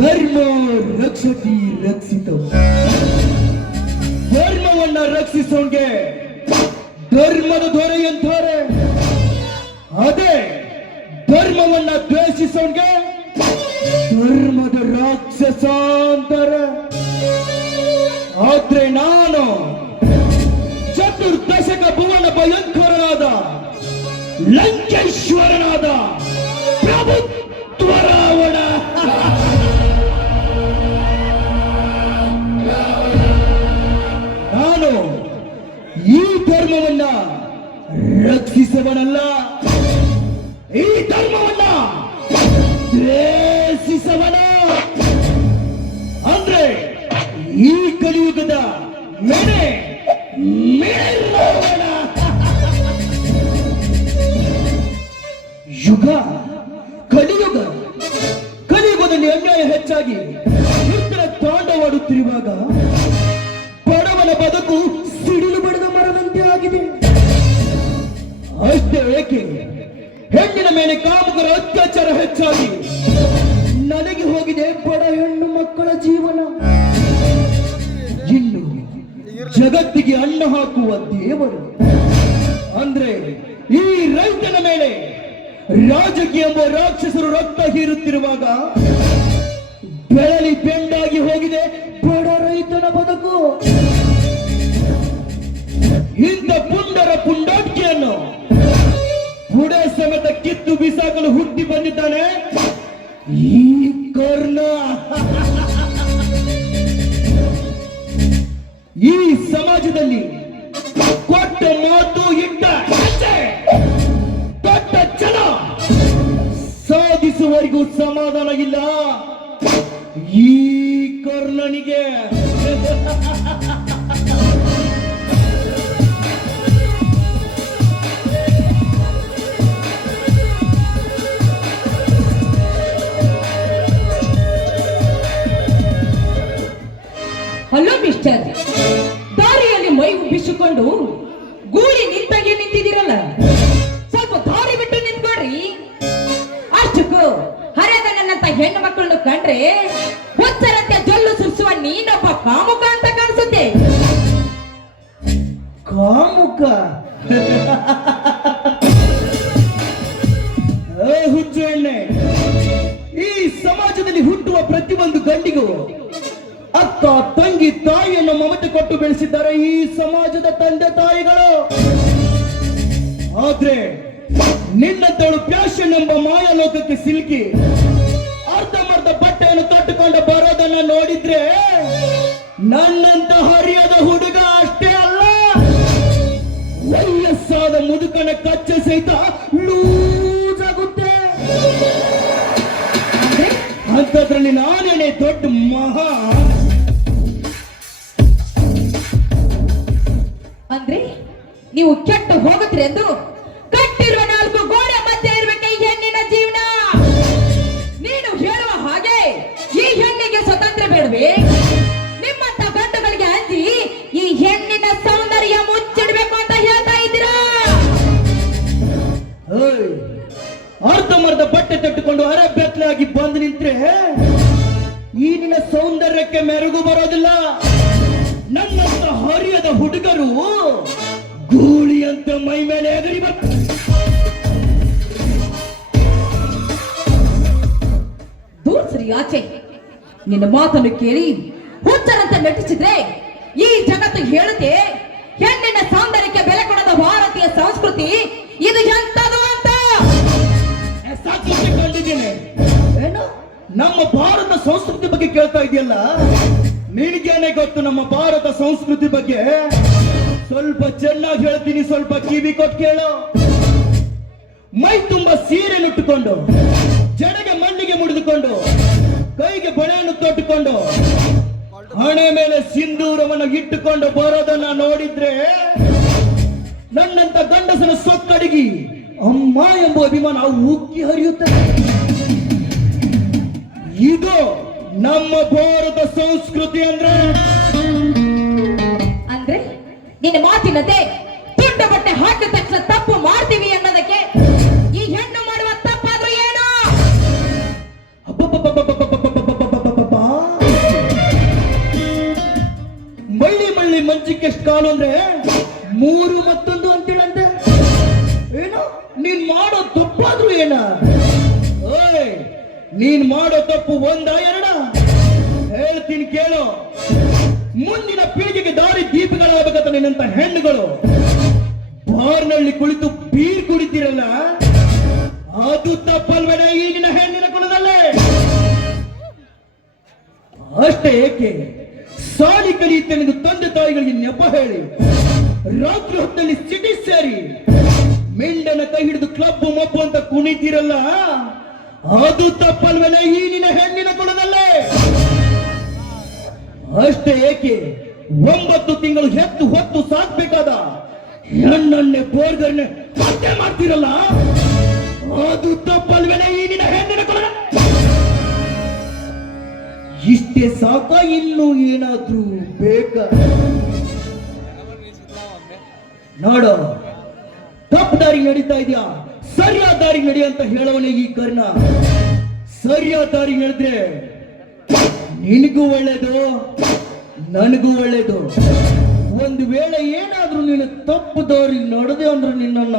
ಧರ್ಮ ರಕ್ಷತಿ ರಕ್ಷಿತವು. ಧರ್ಮವನ್ನ ರಕ್ಷಿಸೋಂಗೆ ಧರ್ಮದ ದೊರೆ ಅಂತಾರೆ ಅದೇ ಧರ್ಮವನ್ನ ದ್ವೇಷಿಸೋಂಗೆ ಧರ್ಮದ ರಾಕ್ಷಸ ಅಂತಾರೆ. ಆದ್ರೆ ನಾನು ಚತುರ್ದಶಕ ಭುವನ ಭಯಂಕರನಾದ ಲಂಕೇಶ್ವರನಾದ ಈ ಧರ್ಮವನ್ನ ರಕ್ಷಿಸವನಲ್ಲ ಈ ಧರ್ಮವನ್ನ ದ್ವೇಷಿಸವನ ಅಂದ್ರೆ ಈ ಕಲಿಯುಗದ ಮೇಲೆ ಮೇಲ್ನವನ. ಯುಗ, ಕಲಿಯುಗ, ಕಲಿಯುಗದಲ್ಲಿ ಅನ್ಯಾಯ ಹೆಚ್ಚಾಗಿ ಇತರ ತಾಂಡವಾಡುತ್ತಿರುವಾಗ ಬಡವನ ಬದುಕು ಸಿಡಿಲು ಬಡಿದ ಮರದಂತೆ ಆಗಿದೆ. ಅಷ್ಟೇ ಏಕೆ? ಹೆಣ್ಣಿನ ಮೇಲೆ ಕಾಮುಕರ ಅತ್ಯಾಚಾರ ಹೆಚ್ಚಾಗಿ. ನನಗೆ ಹೋಗಿದೆ ಬಡ ಹೆಣ್ಣು ಮಕ್ಕಳ ಜೀವನ. ಇನ್ನು ಜಗತ್ತಿಗೆ ಅನ್ನ ಹಾಕುವ ದೇವರು ಅಂದ್ರೆ ಈ ರೈತನ ಮೇಲೆ ರಾಜಕೀಯ ರಾಕ್ಷಸರು ರಕ್ತ ಹೀರುತ್ತಿರುವಾಗ ಬೆಳಲಿ ಇಂಥ ಪುಂಡರ ಪುಂಡಾಟಿಕೆಯನ್ನು ಬುಡೆ ಸಮೇತ ಕಿತ್ತು ಬಿಸಾಕಲು ಹುಟ್ಟಿ ಬಂದಿದ್ದಾನೆ ಈ ಕರ್ಣ. ಈ ಸಮಾಜದಲ್ಲಿ ಕೊಟ್ಟ ಮಾತು, ಇಟ್ಟ ಕೊಟ್ಟ ಛಲ ಸಾಧಿಸುವವರೆಗೂ ಸಮಾಧಾನ ಇಲ್ಲ ಈ ಕರ್ಣನಿಗೆ. ಮೈ ಗೂಳಿ ನಿಂತಾಗೆ ನಿಂತಿದ್ದೀರಲ್ಲ? ಸ್ವಲ್ಪ ದಾರಿ ಬಿಟ್ಟು ನಿಂತ್ಕೊಡ್ರಿ ಅಷ್ಟಕ್ಕೂ ಹರಿಯದ ನನ್ನಂತ ಹೆಣ್ಣು ಮಕ್ಕಳನ್ನು ಕಂಡ್ರೆ ಒತ್ತರಂತೆ ಜೊಲ್ಲು ಸುರಿಸುವ ನೀನೊಬ್ಬ ಕಾಮುಕ ಅಂತ ಕಾಣಿಸುತ್ತೆ. ಕಾಮುಕ? ಅಕ್ಕ ತಂಗಿ, ತಾಯಿಯನ್ನು ಮಮತೆ ಕೊಟ್ಟು ಬೆಳೆಸಿದ್ದಾರೆ ಈ ಸಮಾಜದ ತಂದೆ ತಾಯಿಗಳು. ಆದ್ರೆ ನಿನ್ನಂತವಳು ಪ್ಯಾಷನ್ ಎಂಬ ಮಾಯಾಲೋಕಕ್ಕೆ ಸಿಲುಕಿ ಅರ್ಧಮರ್ಧ ಬಟ್ಟೆಯನ್ನು ತಟ್ಟುಕೊಂಡು ಬರೋದನ್ನ ನೋಡಿದ್ರೆ ನನ್ನಂತ ಹರಿಯದ ಹುಡುಗ ಅಷ್ಟೇ ಅಲ್ಲ, ವಯಸ್ಸಾದ ಮುದುಕನ ಕಚ್ಚೆ ಸಹಿತ ಅಂಥದ್ರಲ್ಲಿ ನಾನೇನೆ ದೊಡ್ಡ ಮಹಾ ನೀವು ಕೆಟ್ಟು ಹೋಗುತ್ತೀರಿ ಎಂದು ಕಟ್ಟಿರುವ ನಾಲ್ಕು ಗೋಡೆ ಮಧ್ಯೆ ಇರಬೇಕು ಈ ಹೆಣ್ಣಿನ ಜೀವನ. ನೀನು ಹೇಳುವ ಹಾಗೆ ಈ ಹೆಣ್ಣಿಗೆ ಸ್ವತಂತ್ರ ಬೇಡವೆ? ನಿಮ್ಮಂತ ಗಂಡುಗಳಿಗೆ ಅಂಜಿ ಈ ಹೆಣ್ಣಿನ ಸೌಂದರ್ಯ ಮುಚ್ಚಿಡ್ಬೇಕು ಅಂತ ಹೇಳ್ತಾ ಇದ್ದೀರಾ? ಅರ್ಧ ಅರ್ಧಮರ್ಧ ಬಟ್ಟೆ ತಟ್ಟುಕೊಂಡು ಅರೆ ಬೆತ್ತಲಾಗಿ ಬಂದು ನಿಂತ್ರೆ ಈ ನಿನ್ನ ಸೌಂದರ್ಯಕ್ಕೆ ಮೆರುಗು ಬರೋದಿಲ್ಲ. ನನ್ನಂತ ಹರಿಯದ ಹುಡುಗರು ಗೂಳಿ ಅಂತ ಮೈ ಮೇಲೆ ಎಗರಿ ದೂಸರಿ ಆಚೆ ನಿನ್ನ ಮಾತನ್ನು ಕೇಳಿ ಹುಚ್ಚರಂತ ನಟಿಸಿದ್ರೆ ಈ ಜಗತ್ತು ಹೇಳುತ್ತೆ. ಹೆಣ್ಣಿನ ಸೌಂದರ್ಯಕ್ಕೆ ಬೆಲೆ ಕೊಡದ ಭಾರತೀಯ ಸಂಸ್ಕೃತಿ ಇದು ಎಂತದು ಅಂತ? ಕಂಡಿದ್ದೇನೆ ಏನು? ನಮ್ಮ ಭಾರತ ಸಂಸ್ಕೃತಿ ಬಗ್ಗೆ ಕೇಳ್ತಾ ಇದೆಯಲ್ಲ? ನಿನಗೇನೆ ಗೊತ್ತು ನಮ್ಮ ಭಾರತ ಸಂಸ್ಕೃತಿ ಬಗ್ಗೆ? ಸ್ವಲ್ಪ ಚೆನ್ನಾಗಿ ಹೇಳ್ತೀನಿ, ಸ್ವಲ್ಪ ಕಿವಿ ಕೊಟ್ಟು ಕೇಳು. ಮೈ ತುಂಬಾ ಸೀರೆ ನುಟ್ಟುಕೊಂಡು ಜಡೆಗೆ ಮಣ್ಣಿಗೆ ಮುಡಿದುಕೊಂಡು, ಕೈಗೆ ಬಣೆಯನ್ನು ತೊಟ್ಟುಕೊಂಡು, ಹಣೆ ಮೇಲೆ ಸಿಂಧೂರವನ್ನು ಇಟ್ಟುಕೊಂಡು ಬರೋದನ್ನ ನೋಡಿದ್ರೆ ನನ್ನಂತ ಗಂಡಸನ ಸೊಕ್ಕಡಿಗಿ ಅಮ್ಮ ಎಂಬ ಅಭಿಮಾನ ಉಕ್ಕಿ ಹರಿಯುತ್ತೆ. ಇದು ನಮ್ಮ ಭಾರತ ಸಂಸ್ಕೃತಿ ಅಂದ್ರೆ ಮಾತಿನತೆ ತುಂಡ ಬಟ್ಟೆ ಹಾಕಿದ ತಕ್ಷಣ ತಪ್ಪು ಮಾಡ್ತೀವಿ ಅನ್ನೋದಕ್ಕೆ ಈ ಹೆಣ್ಣು ಮಾಡುವ ತಪ್ಪಾದ್ರೂ ಏನು? ಮಳ್ಳಿ ಮಳ್ಳಿ ಮಂಚಕ್ಕೆ ಎಷ್ಟು ಕಾಲು ಅಂದ್ರೆ ಮೂರು ಮತ್ತೊಂದು ಅಂತೇಳಂತೆ. ಏನು? ನೀನ್ ಮಾಡೋ ತಪ್ಪಾದ್ರೂ ಏನ? ನೀನ್ ಮಾಡೋ ತಪ್ಪು ಒಂದ ಎರಡ? ಹೇಳ್ತೀನಿ ಕೇಳೋ. ಮುಂದಿನ ಪೀಳಿಗೆಗೆ ದಾರಿ ದೀಪಗಳಾಗಬೇಕಂತ ನಿನ್ನಂತ ಹೆಣ್ಣುಗಳು. ಬಾರ್ನಲ್ಲಿ ಕುಳಿತು ಬೀರ್ ಕುಡಿತೀರಲ್ಲ? ಅದು ತಪ್ಪಲ್ವೇನ ಈಗಿನ ಹೆಣ್ಣಿನ ಕುಲದಲ್ಲೇ? ಅಷ್ಟೇ ಏಕೆ? ಸಾಲಿ ಕಲಿಯುತ್ತೇನೆಂದು ತಂದೆ ತಾಯಿಗಳಿಗೆ ನೆಪ ಹೇಳಿ, ರಾತ್ರಿ ಹೊತ್ತಲ್ಲಿ ಸಿಟಿ ಸೇರಿ, ಮೆಂಡನ ಕೈ ಹಿಡಿದು ಕ್ಲಬ್ ಮಬ್ಬು ಅಂತ ಕುಣಿತೀರಲ್ಲ? ಅದು ತಪ್ಪಲ್ವೇನ ಈಗಿನ ಹೆಣ್ಣಿನ ಕುಲದಲ್ಲೇ? ಅಷ್ಟೇ ಏಕೆ? ಒಂಬತ್ತು ತಿಂಗಳು ಹೆತ್ತು ಹೊತ್ತು ಸಾಕ್ಬೇಕಾದ ಹೆಣ್ಣನ್ನೇ ಬೋರ್ಗರ್ನೆ ಹತ್ಯೆ ಮಾಡ್ತಿರಲ್ಲ? ಅದು ತಪ್ಪಲ್ವೇನ ಈಗಿನ ಹೆಣ್ಣಿನ ಕೊಡ ಇಷ್ಟೇ ಸಾಕ? ಇನ್ನು ಏನಾದ್ರೂ ಬೇಕ? ನೋಡು, ತಪ್ಪು ದಾರಿ ನಡೀತಾ ಇದೆಯಾ? ಸರಿಯಾದ ದಾರಿ ನಡಿ ಅಂತ ಹೇಳವನೇ ಈ ಕರ್ಣ. ಸರಿಯಾದ ದಾರಿ ನಡೆದ್ರೆ ನಿನಗೂ ಒಳ್ಳೇದು ನನಗೂ ಒಳ್ಳೇದು. ಒಂದು ವೇಳೆ ಏನಾದರೂ ನೀನು ತಪ್ಪು ದಾರಿ ನಡೆದೆ ಅಂದ್ರೆ ನಿನ್ನನ್ನ